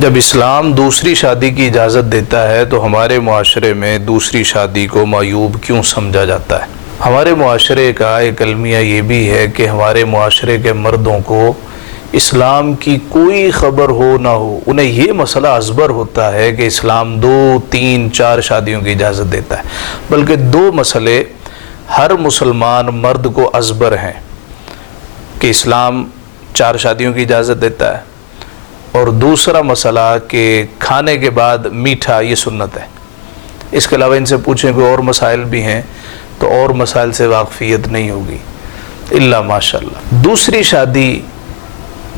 جب اسلام دوسری شادی کی اجازت دیتا ہے تو ہمارے معاشرے میں دوسری شادی کو معیوب کیوں سمجھا جاتا ہے؟ ہمارے معاشرے کا ایک المیہ یہ بھی ہے کہ ہمارے معاشرے کے مردوں کو اسلام کی کوئی خبر ہو نہ ہو، انہیں یہ مسئلہ ازبر ہوتا ہے کہ اسلام 2، 3، 4 شادیوں کی اجازت دیتا ہے، بلکہ 2 مسئلے ہر مسلمان مرد کو ازبر ہیں کہ اسلام 4 شادیوں کی اجازت دیتا ہے، اور دوسرا مسئلہ کہ کھانے کے بعد میٹھا یہ سنت ہے۔ اس کے علاوہ ان سے پوچھیں کوئی اور مسائل بھی ہیں تو اور مسائل سے واقفیت نہیں ہوگی الا ماشاءاللہ۔ دوسری شادی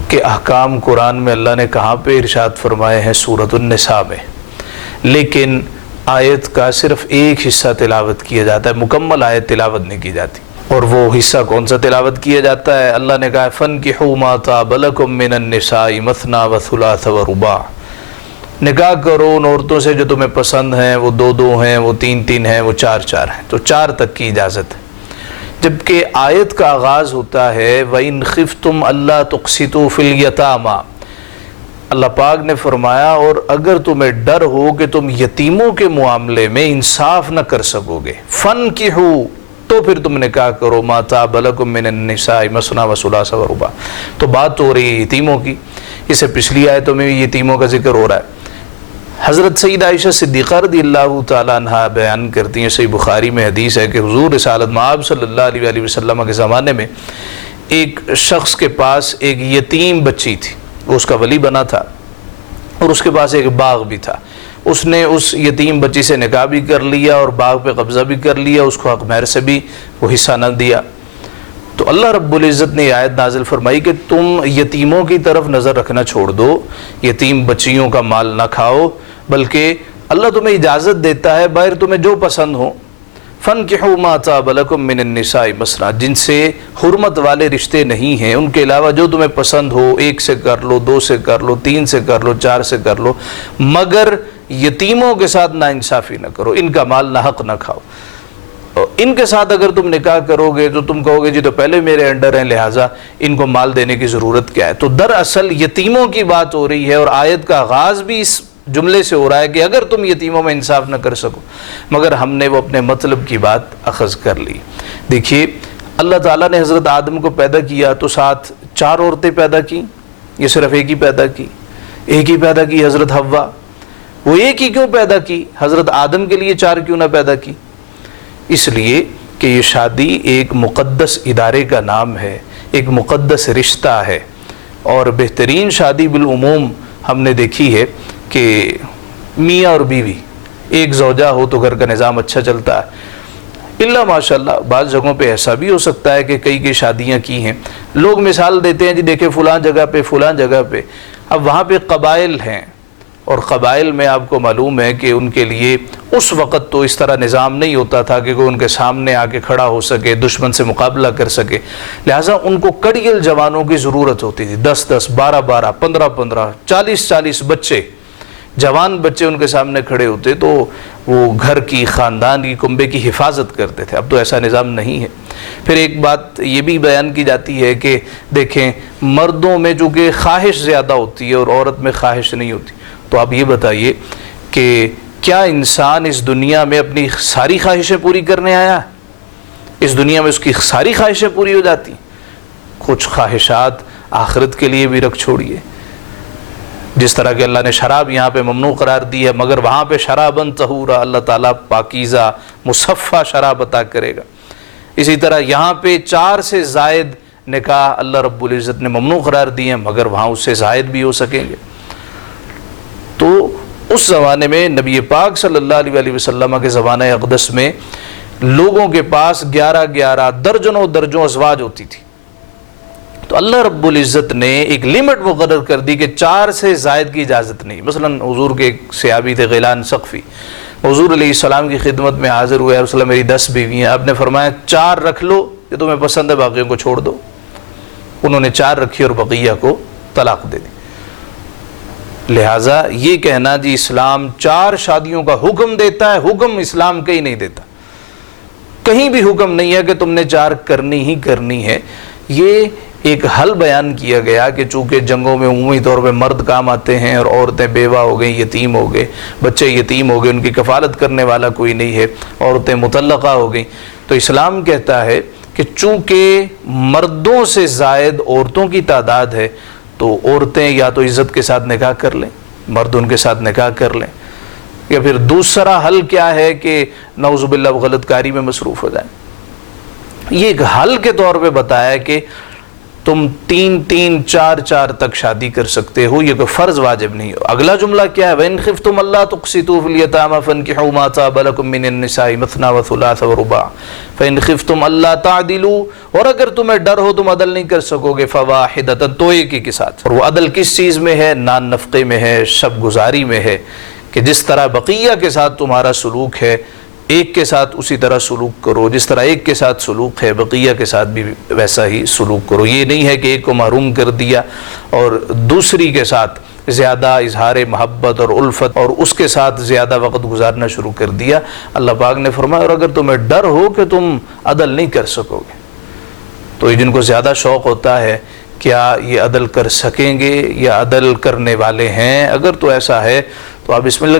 کے احکام قرآن میں اللہ نے کہاں پہ ارشاد فرمائے ہیں؟ سورۃ النساء میں، لیکن آیت کا صرف ایک حصہ تلاوت کیا جاتا ہے، مکمل آیت تلاوت نہیں کی جاتی۔ اور وہ حصہ کون سا تلاوت کیا جاتا ہے؟ اللہ نے کہا فَانْكِحُوا مَا طَابَ لَكُم مِّنَ النِّسَاءِ مَثْنَىٰ وَثُلَاثَ وَرُبَاعَ، نکاح کرو ان عورتوں سے جو تمہیں پسند ہیں، وہ 2 ہیں، وہ 3 ہیں، وہ 4 ہیں، تو 4 تک کی اجازت ہے۔ جبکہ آیت کا آغاز ہوتا ہے وَإِنْ خِفْتُمْ أَلَّا تُقْسِطُوا فِي الْيَتَامَىٰ، اللہ پاک نے فرمایا اور اگر تمہیں ڈر ہو کہ تم یتیموں کے معاملے میں انصاف نہ کر سکو گے، فَانْكِحُوا، تو پھر تم نکاح کرو مَا طَابَ لَكُم مِّنَ النِّسَاءِ مَثْنَىٰ وَثُلَاثَ وَرُبَاعَ۔ تو بات تو ہو رہی ہے یتیموں کی، اس سے پچھلی آیتوں میں بھی یتیموں کا ذکر ہو رہا ہے۔ حضرت سید عائشہ صدیقہ رضی اللہ تعالیٰ عنہ بیان کرتی ہیں، صحیح بخاری میں حدیث ہے کہ حضور رسالت مآب صلی اللہ علیہ وسلم کے زمانے میں ایک شخص کے پاس ایک یتیم بچی تھی، وہ اس کا ولی بنا تھا، اور اس کے پاس ایک باغ بھی تھا۔ اس نے اس یتیم بچی سے نکاح بھی کر لیا اور باغ پہ قبضہ بھی کر لیا، اس کو حق مہر سے بھی وہ حصہ نہ دیا۔ تو اللہ رب العزت نے آیت نازل فرمائی کہ تم یتیموں کی طرف نظر رکھنا چھوڑ دو، یتیم بچیوں کا مال نہ کھاؤ، بلکہ اللہ تمہیں اجازت دیتا ہے باہر تمہیں جو پسند ہو، فَانْكِحُوا مَا طَابَ لَكُم مِّنَ النِّسَاءِ مَثْنَىٰ، جن سے حرمت والے رشتے نہیں ہیں ان کے علاوہ جو تمہیں پسند ہو، 1 سے کر لو، 2 سے کر لو، 3 سے کر لو، 4 سے کر لو، مگر یتیموں کے ساتھ ناانصافی نہ کرو، ان کا مال ناحق نہ کھاؤ۔ ان کے ساتھ اگر تم نکاح کرو گے تو تم کہو گے جی تو پہلے میرے انڈر ہیں، لہٰذا ان کو مال دینے کی ضرورت کیا ہے؟ تو دراصل یتیموں کی بات ہو رہی ہے، اور آیت کا آغاز بھی اس جملے سے ہو رہا ہے کہ اگر تم یتیموں میں انصاف نہ کر سکو، مگر ہم نے وہ اپنے مطلب کی بات اخذ کر لی۔ دیکھیے اللہ تعالیٰ نے حضرت آدم کو پیدا کیا تو ساتھ 4 عورتیں پیدا کی، یہ صرف ایک ہی پیدا کی؟ ایک ہی پیدا کی حضرت حوا، وہ ایک ہی کیوں پیدا کی؟ حضرت آدم کے لیے 4 کیوں نہ پیدا کی؟ اس لیے کہ یہ شادی ایک مقدس ادارے کا نام ہے، ایک مقدس رشتہ ہے، اور بہترین شادی بالعموم ہم نے دیکھی ہے کہ میاں اور بیوی ایک زوجہ ہو تو گھر کا نظام اچھا چلتا ہے۔ الا ماشاءاللہ بعض جگہوں پہ ایسا بھی ہو سکتا ہے کہ کئی شادیاں کی ہیں، لوگ مثال دیتے ہیں جی دیکھیں فلاں جگہ پہ فلاں جگہ پہ، اب وہاں پہ قبائل ہیں، اور قبائل میں آپ کو معلوم ہے کہ ان کے لیے اس وقت تو اس طرح نظام نہیں ہوتا تھا کہ کوئی ان کے سامنے آ کے کھڑا ہو سکے، دشمن سے مقابلہ کر سکے، لہٰذا ان کو کڑیل جوانوں کی ضرورت ہوتی تھی، 10، 12، 15، 40 بچے، جوان بچے ان کے سامنے کھڑے ہوتے تو وہ گھر کی، خاندان کی، کنبے کی حفاظت کرتے تھے۔ اب تو ایسا نظام نہیں ہے۔ پھر ایک بات یہ بھی بیان کی جاتی ہے کہ دیکھیں مردوں میں چونکہ خواہش زیادہ ہوتی ہے اور عورت میں خواہش نہیں ہوتی، تو آپ یہ بتائیے کہ کیا انسان اس دنیا میں اپنی ساری خواہشیں پوری کرنے آیا ہے؟ اس دنیا میں اس کی ساری خواہشیں پوری ہو جاتی؟ کچھ خواہشات آخرت کے لیے بھی رکھ چھوڑیے، جس طرح کہ اللہ نے شراب یہاں پہ ممنوع قرار دی ہے، مگر وہاں پہ شراباً طہورا، اللہ تعالیٰ پاکیزہ مصفہ شراب عطا کرے گا۔ اسی طرح یہاں پہ 4 سے زائد نکاح اللہ رب العزت نے ممنوع قرار دی ہیں، مگر وہاں اس سے زائد بھی ہو سکیں گے۔ تو اس زمانے میں نبی پاک صلی اللہ علیہ وسلم کے زمانہ اقدس میں لوگوں کے پاس 11 درجنوں ازواج ہوتی تھی، تو اللہ رب العزت نے ایک لیمٹ مقرر کر دی کہ 4 سے زائد کی اجازت نہیں۔ مثلا حضور کے ایک صحابی تھے غیلان ثقفی، حضور علیہ السلام کی خدمت میں حاضر ہوئے، رسول اللہ میری 10 بیوی ہیں، آپ نے فرمایا 4 رکھ لو یہ تمہیں پسند ہے، باقیوں کو چھوڑ دو۔ انہوں نے 4 رکھی اور بقیہ کو طلاق دے دی۔ لہٰذا یہ کہنا جی اسلام 4 شادیوں کا حکم دیتا ہے، حکم اسلام کہیں نہیں دیتا، کہیں بھی حکم نہیں ہے کہ تم نے 4 کرنی ہی کرنی ہے۔ یہ ایک حل بیان کیا گیا کہ چونکہ جنگوں میں عمومی طور پہ مرد کام آتے ہیں اور عورتیں بیوہ ہو گئیں، یتیم ہو گئے، بچے یتیم ہو گئے، ان کی کفالت کرنے والا کوئی نہیں ہے، عورتیں مطلقہ ہو گئیں، تو اسلام کہتا ہے کہ چونکہ مردوں سے زائد عورتوں کی تعداد ہے تو عورتیں یا تو عزت کے ساتھ نکاح کر لیں، مرد ان کے ساتھ نکاح کر لیں، یا پھر دوسرا حل کیا ہے کہ نعوذ باللہ وہ غلط کاری میں مصروف ہو جائیں۔ یہ ایک حل کے طور پہ بتایا کہ تم 3 4 تک شادی کر سکتے ہو، یہ کوئی فرض واجب نہیں ہو۔ اگلا جملہ کیا ہے؟ وَإِنْ خِفْتُمْ أَلَّا تُقْسِطُوا فِي الْيَتَامَىٰ فَانكِحُوا مَا طَابَ لَكُم مِّنَ النِّسَاءِ مَثْنَىٰ وَثُلَاثَ وَرُبَاعَ فَإِنْ خِفْتُمْ أَلَّا تَعْدِلُوا، اور اگر تمہیں ڈر ہو تم عدل نہیں کر سکو گے، فَوَاحِدَةً، تو ایک ہی کے ساتھ۔ اور وہ عدل کس چیز میں ہے؟ نان نفقے میں ہے، شب گزاری میں ہے، کہ جس طرح بقیہ کے ساتھ تمہارا سلوک ہے ایک کے ساتھ اسی طرح سلوک کرو، جس طرح ایک کے ساتھ سلوک ہے بقیہ کے ساتھ بھی ویسا ہی سلوک کرو۔ یہ نہیں ہے کہ ایک کو محروم کر دیا اور دوسری کے ساتھ زیادہ اظہار محبت اور الفت اور اس کے ساتھ زیادہ وقت گزارنا شروع کر دیا۔ اللہ پاک نے فرمایا اور اگر تمہیں ڈر ہو کہ تم عدل نہیں کر سکو گے، تو جن کو زیادہ شوق ہوتا ہے کیا یہ عدل کر سکیں گے یا عدل کرنے والے ہیں، اگر تو ایسا ہے تو آپ بسم اللہ